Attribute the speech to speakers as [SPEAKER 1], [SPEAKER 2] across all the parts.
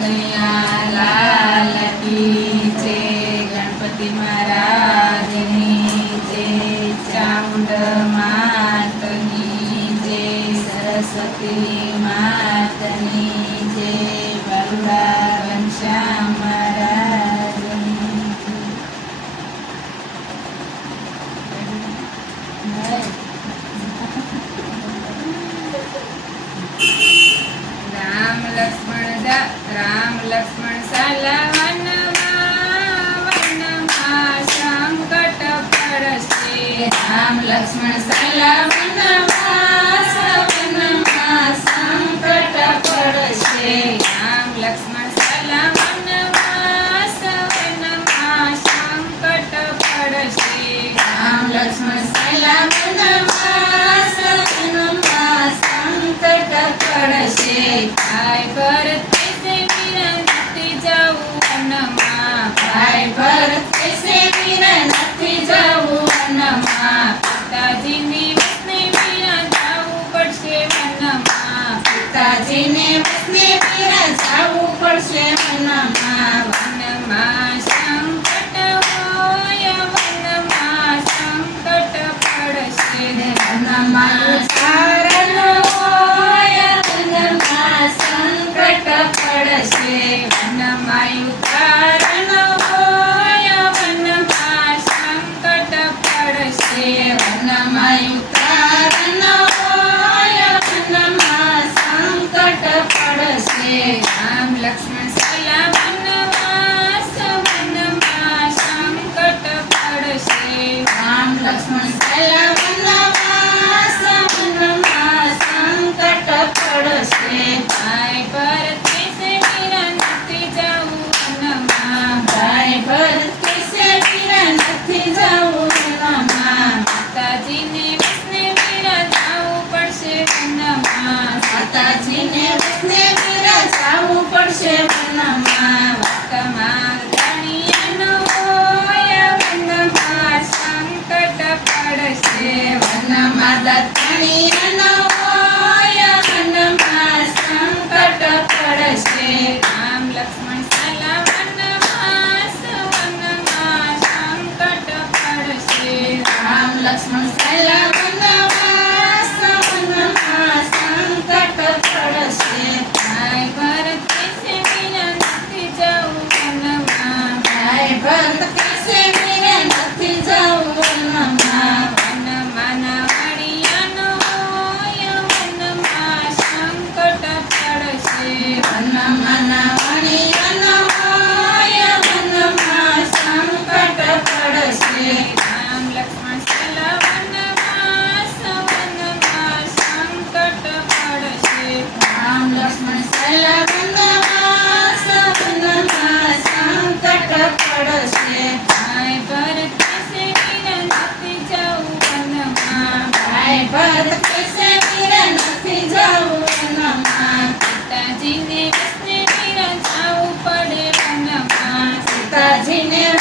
[SPEAKER 1] કનૈયા લાલ કી ગણપતિ મહારાજની જય ચામુંડ માતની જય સરસ્વતી માતની જય બરુડા લક્ષ્મણ સાલા વનવાસ વનમાં સંકટ પડશે રામ લક્ષ્મણ સાલા વનવાસ વનમાં સંકટ પડશે રામ લક્ષ્મણ સાલા વનવાસ વનમાં સંકટ પડશે ભાઈ, ભરત નથી જવું વનમાં ભાઈ ભરત કેસે વીર નથી વનમાં વસને જવું પડશે વનમાં પિતાજીને વસને જવું પડશે વનમાં વનમાં સંકટ હોય વનમાં સંકટ પડશે. વનમાં સારણ હોય વનમાં સંકટ પડશે. લક્ષ્મણ સલા વનવાસ વનમાં સંકટ પડશે ભાઈ ભરત કેસે વીર નથી જવું વનમાં ભાઈ ભરત પિતાજીને પડે સીતાજીને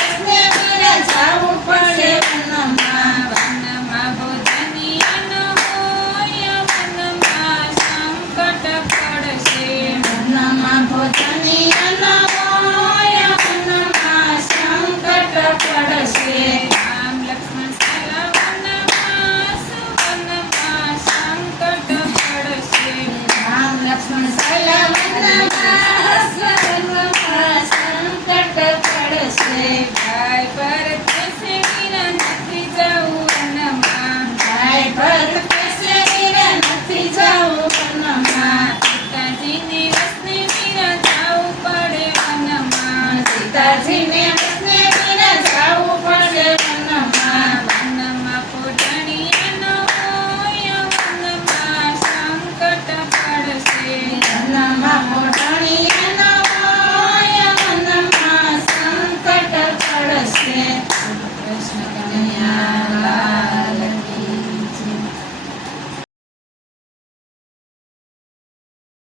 [SPEAKER 1] સીતાજીને